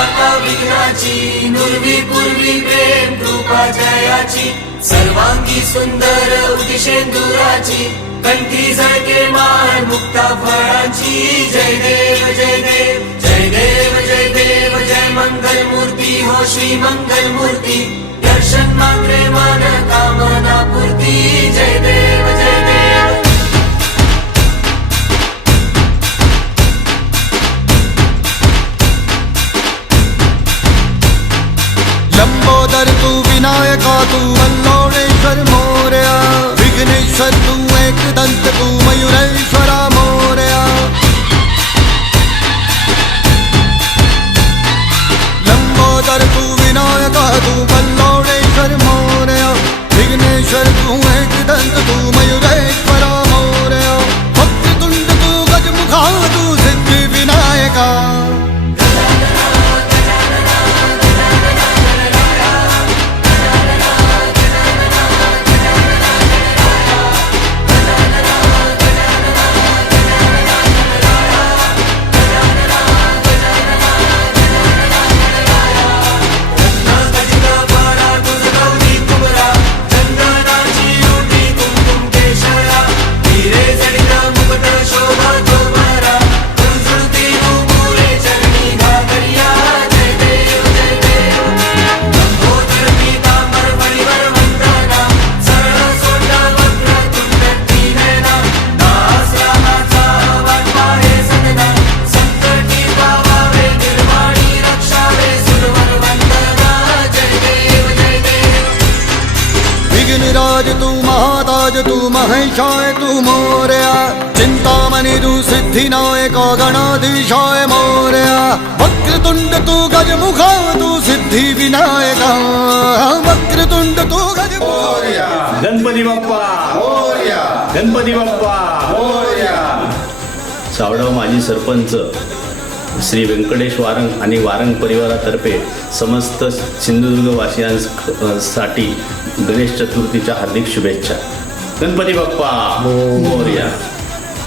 दाता विघ्नाची, नुरवी पूर्वी प्रेम कृपा जयाची, सर्वांगी सुंदर उदिशेंदुराची, कंठी झळके माळ मुक्ता फळांची. जय देव जय देव जय देव जय देव जय मंगल मूर्ती हो श्री मंगल मूर्ती, दर्शन मात्रे मन कामना पूर्ती. जय देव जय देव. लंबोदर तू विनायका तू वल्लोळेश्वर मोरया, विघ्नेश्वर तू एकदंत तू मयुरेश्वरा मोरया. लंबोदर तू विनायका तू वल्लोळेश्वर मोरया, विघ्नेश्वर तू एकदंत तू मयुरेश्वरा मोरया. वक्रतुंड तू गजमुखा तू सिद्धी विनायका. विघ्नराज तू महाताज तू महेशाय तू मोरया, चिंतामणि तू सिद्धिनायक गणाधीशाय मोरया. वक्रतुंड तू गजमुखा तू सिद्धी विनायका, वक्रतुंड तू गजमुखा. गणपती बाप्पा मोरया, गणपती बाप्पा. मोरया. सावडाव माजी सरपंच श्री व्यंकटेश वारंग आणि वारंग परिवारातर्फे समस्त सिंधुदुर्ग वासियांसाठी गणेश चतुर्थीच्या हार्दिक शुभेच्छा. गणपती बाप्पा मोरया.